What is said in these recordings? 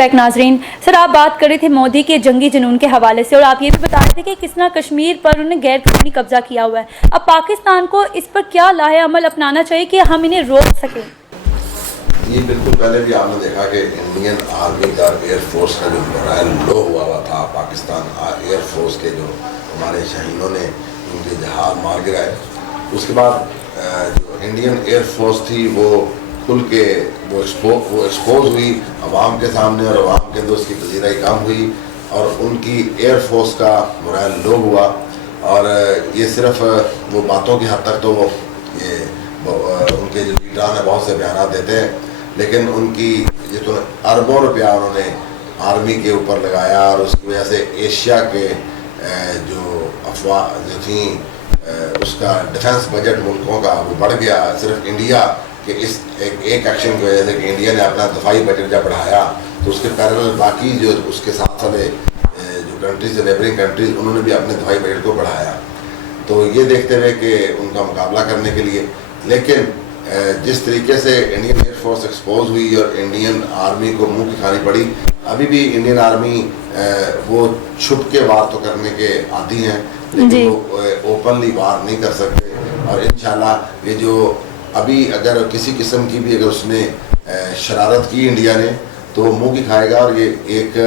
Back नाजरीन। Sir, आप बात कर रहे थे मोदी के जंगी जुनून के हवाले से और आप ये भी बता रहे थे कि किस तरह कश्मीर पर उन्होंने गैर कानूनी कब्जा किया हुआ है। अब पाकिस्तान को इस पर क्या लाहे अमल अपनाना चाहिए कि हम इन्हें रोक सकें? ये बिल्कुल पहले भी आपने देखा कि इंडियन आर्मी का एयरफोर्स का जो मोरल लो हुआ था, पाकिस्तान एयरफोर्स के जो हमारे शहीदों ने उनके जहाज मार गिराए, उसके बाद जो इंडियन एयरफोर्स थी वो खुल के वो एक्सपोज हुई अवाम के सामने और अवाम के अंदर उसकी पजीराई कम हुई और उनकी एयरफोर्स का मोरल लो हुआ। और ये सिर्फ वो बातों की हद तक तो वो ये उनके जो लीडरान है बहुत से बयान देते हैं, लेकिन उनकी ये तो अरबों रुपया उन्होंने आर्मी के ऊपर लगाया और उसकी वजह से एशिया के जो अफवाह जो थी उसका डिफेंस बजट मुल्कों का वो बढ़ गया। सिर्फ इंडिया के इस एक एक्शन की वजह से कि इंडिया ने अपना दफाई बजट जब बढ़ाया तो उसके पैरेलल बाकी जो उसके साथ वाले जो कंट्रीज है, नेबरिंग कंट्रीज, उन्होंने भी अपने दफाई बजट को बढ़ाया। तो ये देखते हुए कि उनका मुकाबला करने के लिए, लेकिन जिस तरीके से इंडियन एयरफोर्स एक्सपोज हुई और इंडियन आर्मी को मुंह की खानी पड़ी, अभी भी इंडियन आर्मी वो छुप के वार तो करने के आदी हैं, लेकिन वो ओपनली वार नहीं कर सकते। और इंशाल्लाह ये जो अभी अगर किसी किस्म की भी अगर उसने शरारत की इंडिया ने तो वो मुंह की खाएगा और ये एक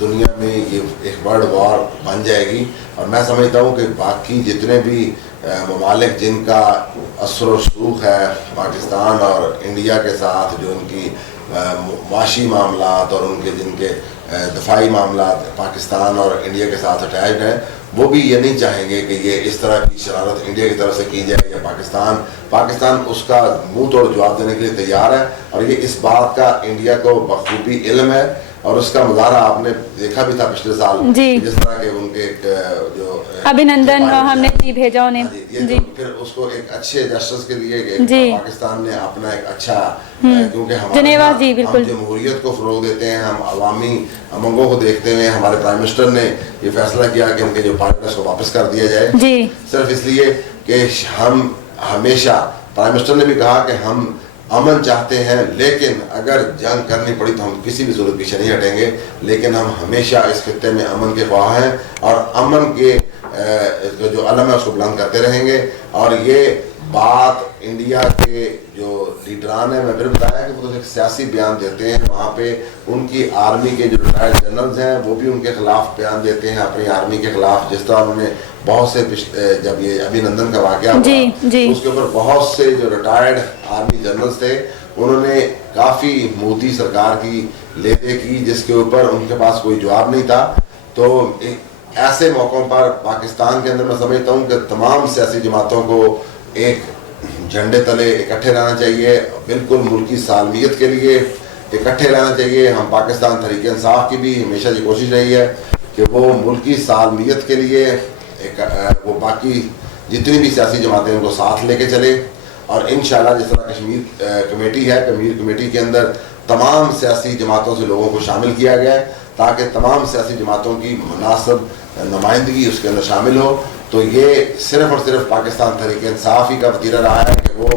दुनिया में ये एक वर्ल्ड वॉर बन जाएगी। और मैं समझता हूँ कि बाकी जितने भी ममालिक जिनका असर रसूख है पाकिस्तान और इंडिया के साथ, जो उनकी माशी मामलात और उनके जिनके दफाई मामलात पाकिस्तान और इंडिया के साथ अटैच्ड हैं, वो भी ये नहीं चाहेंगे कि ये इस तरह की शरारत इंडिया की तरफ से की जाए या पाकिस्तान उसका मुंह तोड़ जवाब देने के लिए तैयार है। और ये इस बात का इंडिया को बखूबी इल्म है और उसका मुजाहरा आपने देखा भी था पिछले साल, जिस तरह के उनके जो अभिनंदन हमने जी भेजा उन्हें जी। तो फिर उसको एक अच्छे जस्टिस के लिए पाकिस्तान ने अपना एक अच्छा, क्योंकि हम जमहूरियत को फरोग देते हैं, हम अवामी अमंगों को देखते हुए हमारे प्राइम मिनिस्टर ने ये फैसला किया कि उनके जो पार्टनर्स को वापस कर दिया जाए, सिर्फ इसलिए कि हम हमेशा, प्राइम मिनिस्टर ने भी कहा कि हम अमन चाहते हैं, लेकिन अगर जंग करनी पड़ी तो हम किसी भी सूरत पीछे नहीं हटेंगे, लेकिन हम हमेशा इस खित्ते में अमन के ख्वाह हैं और अमन के जो अलम है उसको बुलंद करते रहेंगे। और ये बात इंडिया के जो लीडरान है, मैं फिर बताया कि वो तो एक सियासी बयान देते हैं, वहाँ पे उनकी आर्मी के जो रिटायर्ड जनरल्स हैं वो भी उनके खिलाफ बयान देते हैं अपनी आर्मी के खिलाफ। जिस तरह उन्होंने बहुत से जब ये अभिनंदन का वाकया हुआ तो उसके ऊपर बहुत से जो रिटायर्ड आर्मी जनरल्स थे उन्होंने काफ़ी मोदी सरकार की लेदे की, जिसके ऊपर उनके पास कोई जवाब नहीं था। तो ऐसे मौक़ों पर पाकिस्तान के अंदर मैं समझता हूँ कि तमाम सियासी जमातों को एक झंडे तले इकट्ठे रहना चाहिए, बिल्कुल मुल्की सालमियत के लिए इकट्ठे रहना चाहिए। हम पाकिस्तान तहरीक इंसाफ की भी हमेशा ये कोशिश रही है कि वो मुल्की सालमियत के लिए वो बाकी जितनी भी सियासी जमातें उनको साथ लेके चले। और इंशाल्लाह जिस तरह कश्मीर कमेटी है, कश्मीर कमेटी के अंदर तमाम सियासी जमातों से लोगों को शामिल किया गया है ताकि तमाम सियासी जमातों की मुनासिब नुमाइंदगी उसके अंदर शामिल हो। तो ये सिर्फ और सिर्फ पाकिस्तान तहरीक इंसाफ ही का वतीरा रहा है कि वो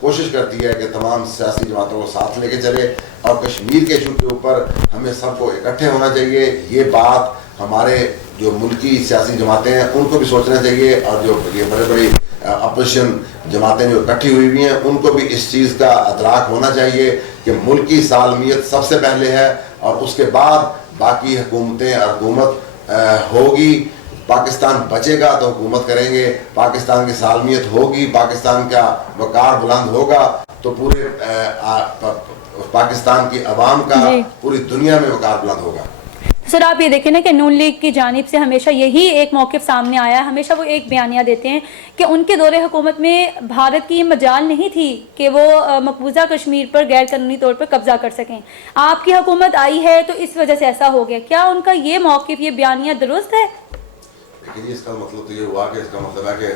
कोशिश करती है कि तमाम सियासी जमातों को साथ लेके चले और कश्मीर के इशू के ऊपर हमें सबको इकट्ठे होना चाहिए। ये बात हमारे जो मुल्की सियासी जमातें हैं उनको भी सोचना चाहिए और जो ये बड़े बड़ी अपोजिशन जमातें जो इकट्ठी हुई हैं उनको भी इस चीज़ का अदराक होना चाहिए कि मुल्की सालमियत सबसे पहले है और उसके बाद बाकी हुकूमतें हुकूमत होगी। पाकिस्तान बचेगा तो हुकूमत करेंगे, पाकिस्तान की सालमियत होगी, पाकिस्तान का वकार बुलंद होगा तो पूरे पाकिस्तान की आवाम का पूरी दुनिया में वकार बुलंद होगा। सर, आप ये देखें ना कि नून लीग की जानिब से हमेशा यही एक मौक़िफ़ सामने आया है, हमेशा वो एक बयानिया देते हैं कि उनके दौरे हुकूमत में भारत की ये मजाल नहीं थी कि वो मकबूजा कश्मीर पर गैर कानूनी तौर पर कब्जा कर सकें। आपकी हुकूमत आई है तो इस वजह से ऐसा हो गया। क्या उनका ये मौक़िफ़, ये बयानिया दुरुस्त है? देखिए, इसका मतलब तो ये हुआ कि इसका मतलब है कि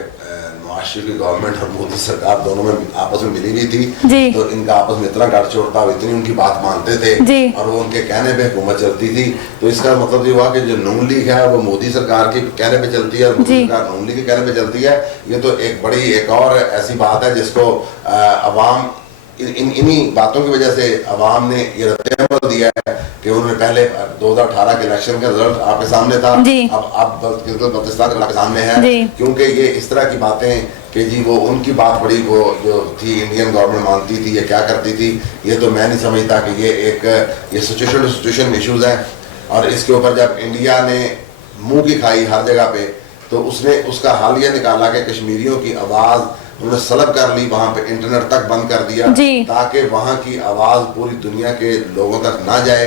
नवाज शरीफ की गवर्नमेंट और मोदी सरकार दोनों में आपस में मिली हुई थी, तो इनका आपस में इतना गठजोड़ था, इतनी उनकी बात मानते थे और वो उनके कहने पे हुकूमत चलती थी। तो इसका मतलब ये हुआ कि जो नून लीग है वो मोदी सरकार के कहने पे चलती है और मोदी सरकार नून लीग के कहने पे चलती है। ये तो एक बड़ी एक और ऐसी बात है जिसको अवाम इन्हीं बातों की वजह से अवाम ने ये रद्द-ए-अमल दिया है कि उन्होंने पहले 2018 के इलेक्शन का रिजल्ट आपके सामने था, अब बल्तिस्तान आपके सामने है, क्योंकि ये इस तरह की बातें कि जी वो उनकी बात बड़ी वो जो थी इंडियन गवर्नमेंट मानती थी, ये क्या करती थी, ये तो मैं नहीं समझता कि ये सिचुएशन टू सिचुएशन इश्यूज हैं। और इसके ऊपर जब इंडिया ने मुंह की खाई हर जगह पे, तो उसने उसका हल ये निकाला कि कश्मीरियों की आवाज़ उन्होंने सलब कर ली, वहाँ पे इंटरनेट तक बंद कर दिया ताकि वहाँ की आवाज़ पूरी दुनिया के लोगों तक ना जाए,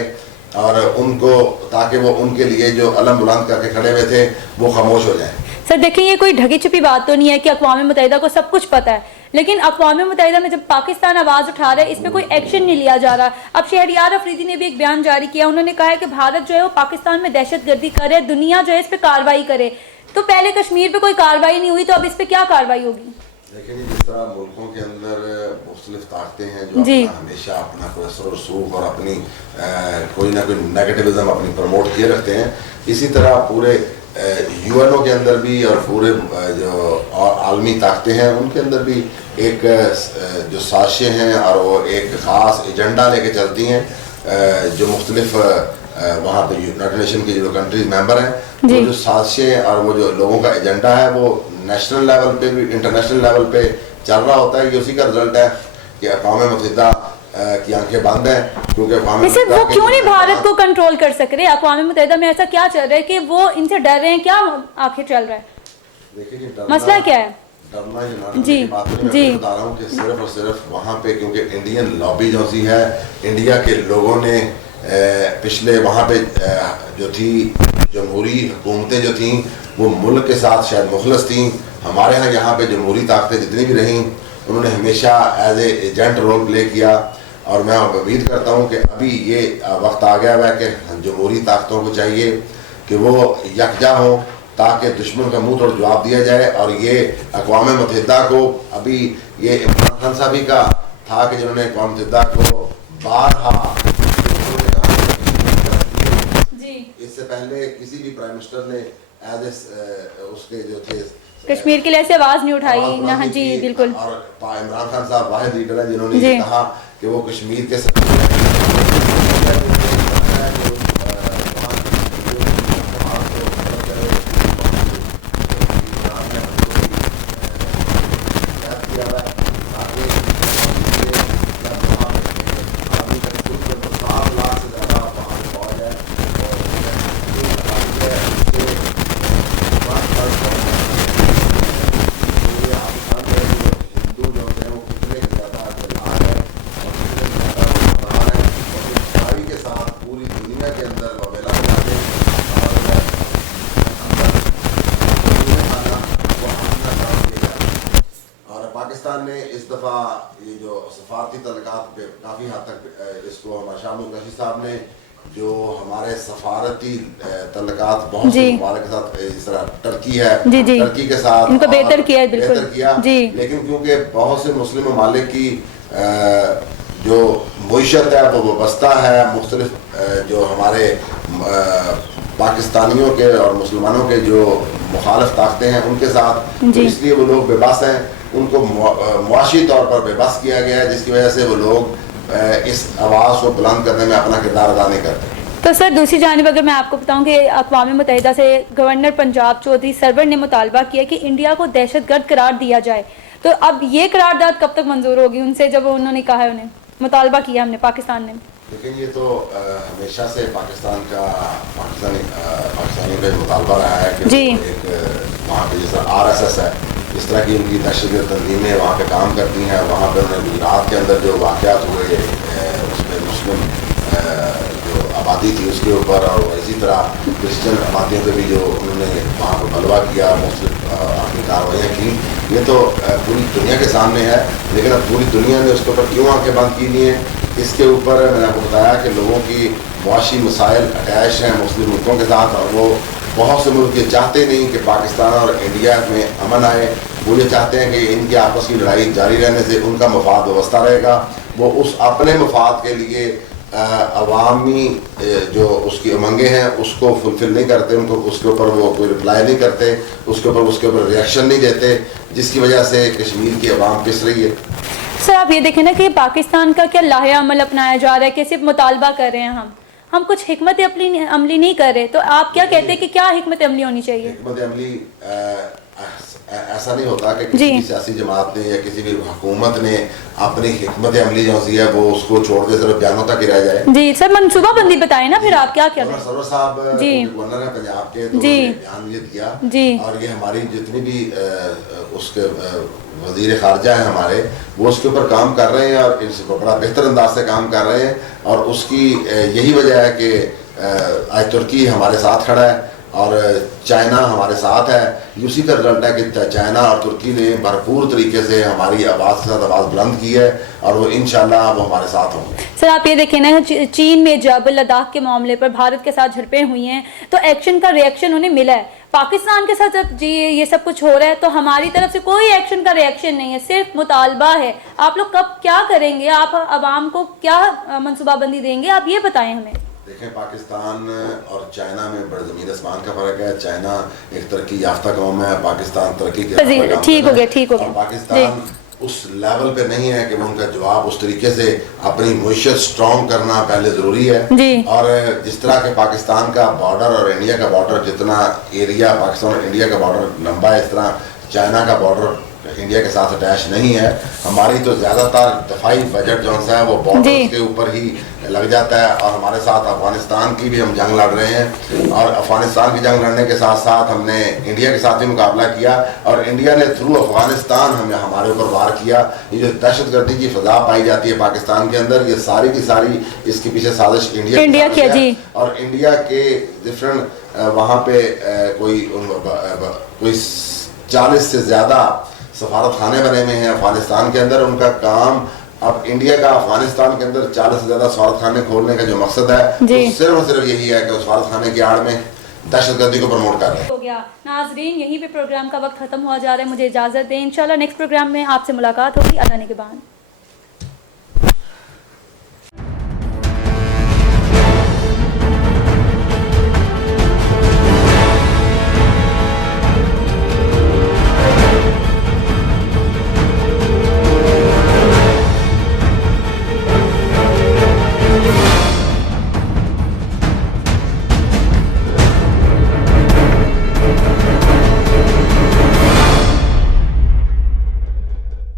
और उनको ताकि वो उनके लिए जो अलम बुलंद करके खड़े हुए थे वो खामोश हो जाए। सर देखिए, ये कोई ढकी छुपी बात तो नहीं है कि अक़वाम मुत्तहिदा को सब कुछ पता है, लेकिन अक़वाम मुत्तहिदा में जब पाकिस्तान आवाज़ उठा रहा है, इस पर कोई एक्शन नहीं लिया जा रहा। अब शहरियार अफरीदी ने भी एक बयान जारी किया, उन्होंने कहा है कि भारत जो है वो पाकिस्तान में दहशतगर्दी करे, दुनिया जो है इस पर कार्रवाई करे। तो पहले कश्मीर पे कोई कार्रवाई नहीं हुई, तो अब इस पर क्या कार्रवाई होगी? देखिए, जिस तरह मुल्कों के अंदर मुख्तलिफ ताकतें हैं जो हमेशा अपना कोई असर और सूख और अपनी कोई ना कोई नेगेटिविज्म अपनी प्रमोट किए रखते हैं, इसी तरह पूरे यूएनओ के अंदर भी और पूरे जो और आलमी ताकतें हैं उनके अंदर भी एक जो साजिशें हैं और वो एक ख़ास एजेंडा लेके चलती हैं, जो मुख्तलिफ वहाँ पे यूनाइटेड नेशन की जो कंट्रीज मेंबर हैं, वो जो साजिशें और वो जो लोगों का एजेंडा है वो नेशनल लेवल पे भी इंटरनेशनल लेवल पे चल रहा होता है। ये उसी का रिजल्ट है कि अक़वाम मुत्तहिदा की आंखें बंद हैं, क्योंकि वो क्यों नहीं भारत को कंट्रोल कर सक रहे? अक़वाम मुत्तहिदा में ऐसा क्या चल रहा है कि वो इनसे डर रहे हैं? क्या आखिर चल रहा है? देखिए, मसला क्या है? डरना की बात नहीं, मैं बता रहा हूँ कि सिर्फ और सिर्फ वहाँ पे क्योंकि इंडियन लॉबी जो सी है, इंडिया के लोगों ने पिछले वहाँ पे जो थी जमहूरी हुकूमतें जो थी वो मुल्क के साथ शायद मुखलस थी। हमारे यहाँ पे जमहूरी ताकतें जितनी भी रहीं उन्होंने हमेशा as a agent role play किया, और मैं उम्मीद करता हूँ कि अभी ये वक्त आ गया है कि जमहूरी ताकतों को चाहिए कि वो यकजा हों ताकि दुश्मन का मुंह तोड़ जवाब दिया जाए। और ये अक़वाम मुत्तहिदा को अभी ये इमरान खान साहब ही का था कि जिन्होंने अक़वाम मुत्तहिदा को बारहा, इससे पहले किसी भी प्राइम मिनिस्टर ने एज उसके जो थे कश्मीर के लिए ऐसे आवाज नहीं उठाई ना। हाँ जी बिल्कुल। और इमरान खान साहब वाहिद लीडर हैं जिन्होंने ये कहा कि वो कश्मीर के पाकिस्तान ने इस दफ़ा ये जो सफारती तल्लुकात पे काफ़ी हद तक इसको हमारे शाह महमूद कुरैशी साहब ने जो हमारे सफारती तल्लुकात बहुत से ममालिक के साथ, इस तरह टर्की है, टर्की के साथ इनको बेहतर किया, बेहतर किया। लेकिन क्योंकि बहुत से मुस्लिम ममालिक की जो मईशत है वो वाबस्ता है मुख्तलिफ जो हमारे पाकिस्तानियों के और मुसलमानों के जो मुखालिफ ताकतें हैं उनके साथ, तो इसलिए वो लोग बेबस हैं, उनको मुआशी तौर पर बेबस किया गया है, जिसकी वजह से वो लोग इस आवाज़ को बुलंद करने में अपना किरदार अदा नहीं करते। तो सर दूसरी जानिब अगर मैं आपको बताऊं कि अक़वाम मुत्तहिदा से गवर्नर पंजाब चौधरी सरवर ने मुतालबा किया कि इंडिया को दहशतगर्द करार दिया जाए, तो अब ये करारदाद कब तक मंजूर होगी उनसे, जब उन्होंने कहा है, उन्हें मुतालबा किया हमने पाकिस्तान ने? लेकिन ये तो हमेशा से पाकिस्तानियों का मुतालबा रहा है कि एक वहाँ पे जैसा RSS है, इस तरह की उनकी दहशतगर्द तंजीमें वहाँ पे काम करती हैं। वहाँ पे उन्होंने गुजरात के अंदर जो वाक़यात हुए उसमें मुस्लिम जो आबादी थी उसके ऊपर, और इसी तरह क्रिश्चियन आबादियों पर भी जो उन्होंने वहाँ पर बलवा किया, मुख्तलिफ अपनी कार्रवाइयाँ की, ये तो पूरी दुनिया के सामने है। लेकिन अब पूरी दुनिया ने उसके ऊपर क्यों आंखें बंद की हुई हैं, इसके ऊपर मैंने आपको बताया कि लोगों की मुआशी मसाइल अटैच हैं मुस्लिम मुल्कों के साथ, और वो बहुत से मुल्क ये चाहते नहीं कि पाकिस्तान और इंडिया में अमन आए। वो ये चाहते हैं कि इनकी आपस की लड़ाई जारी रहने से उनका मफाद वाबस्ता रहेगा। वो उस अपने मफाद के लिए अवामी जो उसकी उमंगें हैं उसको फुलफिल नहीं करते, उनको उसके ऊपर वो कोई रिप्लाई नहीं करते, उसके ऊपर रिएक्शन नहीं देते, जिसकी वजह से कश्मीर की आवाम पिस रही है। सर आप ये देखें ना कि पाकिस्तान का क्या लाहे अमल अपनाया जा रहा है कि सिर्फ मुतालबा कर रहे हैं हम कुछ हिकमत अमली नहीं कर रहे, तो आप क्या कहते हैं कि क्या हिकमत अमली होनी चाहिए? हिकमत अमली ऐसा नहीं होता कि किसी भी सियासी जमात ने या किसी भी हुकूमत ने अपनी हिकमत अमली जो सी है वो उसको छोड़ दे सिर्फ बयानों तक ही रह जाए। जी सर मनसूबाबंदी बताएं ना फिर आप क्या क्या सरवर साहब गवर्नर है पंजाब के, तो बयान ये दिया जी, और ये हमारी जितनी भी उसके वजीर खारजा है हमारे, वो उसके ऊपर काम कर रहे हैं और इसको बड़ा बेहतर अंदाज से काम कर रहे हैं। और उसकी यही वजह है कि आज तुर्की हमारे साथ खड़ा है और चाइना हमारे साथ है। उसी का रिजल्ट है कि चाइना और तुर्की ने भरपूर तरीके से हमारी आवाज़ के साथ आवाज़ बुलंद की है और वो इंशाल्लाह वो हमारे साथ होंगे। सर आप ये देखें ना, चीन में जब लद्दाख के मामले पर भारत के साथ झड़पें हुई हैं तो एक्शन का रिएक्शन उन्हें मिला है। पाकिस्तान के साथ जब जी ये सब कुछ हो रहा है तो हमारी तरफ से कोई एक्शन का रिएक्शन नहीं है, सिर्फ मुतालबा है। आप लोग कब क्या करेंगे, आप अवाम को क्या मनसूबाबंदी देंगे, आप ये बताएं हमें। देखें, पाकिस्तान और चाइना में बड़े ज़मीन आसमान का फ़र्क है। चाइना एक तरक्की याफ्ता कौम है, पाकिस्तान तरक्की के ठीक हो गया। पाकिस्तान उस लेवल पे नहीं है कि उनका जवाब उस तरीके से अपनी मुइशत स्ट्रॉन्ग करना पहले ज़रूरी है। और जिस तरह के पाकिस्तान का बॉर्डर और इंडिया का बॉर्डर, जितना एरिया पाकिस्तान और इंडिया का बॉर्डर लंबा है, इस तरह चाइना का बॉर्डर इंडिया के साथ अटैच नहीं है। हमारी तो ज़्यादातर दफाई बजट जो है वो बॉर्डर के ऊपर ही लग जाता है। और हमारे साथ अफगानिस्तान की भी हम जंग लड़ रहे हैं और अफगानिस्तान की जंग लड़ने के साथ साथ हमने इंडिया के साथ भी मुकाबला किया और इंडिया ने थ्रू अफगानिस्तान हमारे ऊपर वार किया। ये जो दहशतगर्दी की फजा पाई जाती है पाकिस्तान के अंदर, ये सारी की सारी इसके पीछे साजिश इंडिया की है। और इंडिया के डिफरेंट वहाँ पे कोई 40 से ज़्यादा सफारत खाने बने हुए हैं अफगानिस्तान के अंदर। उनका काम अब इंडिया का अफगानिस्तान के अंदर 40 से ज्यादा सफारत खाने खोलने का जो मकसद है वो सिर्फ और सिर्फ यही है कि उस सफारत खाने की आड़ में दहशतगर्दी को प्रमोट कर रहे हैं। हो गया नाजरीन, यहीं पे प्रोग्राम का वक्त खत्म हुआ जा रहा है, मुझे इजाजत दें। इंशाल्लाह नेक्स्ट प्रोग्राम में आपसे मुलाकात होगी अज़ान के बाद।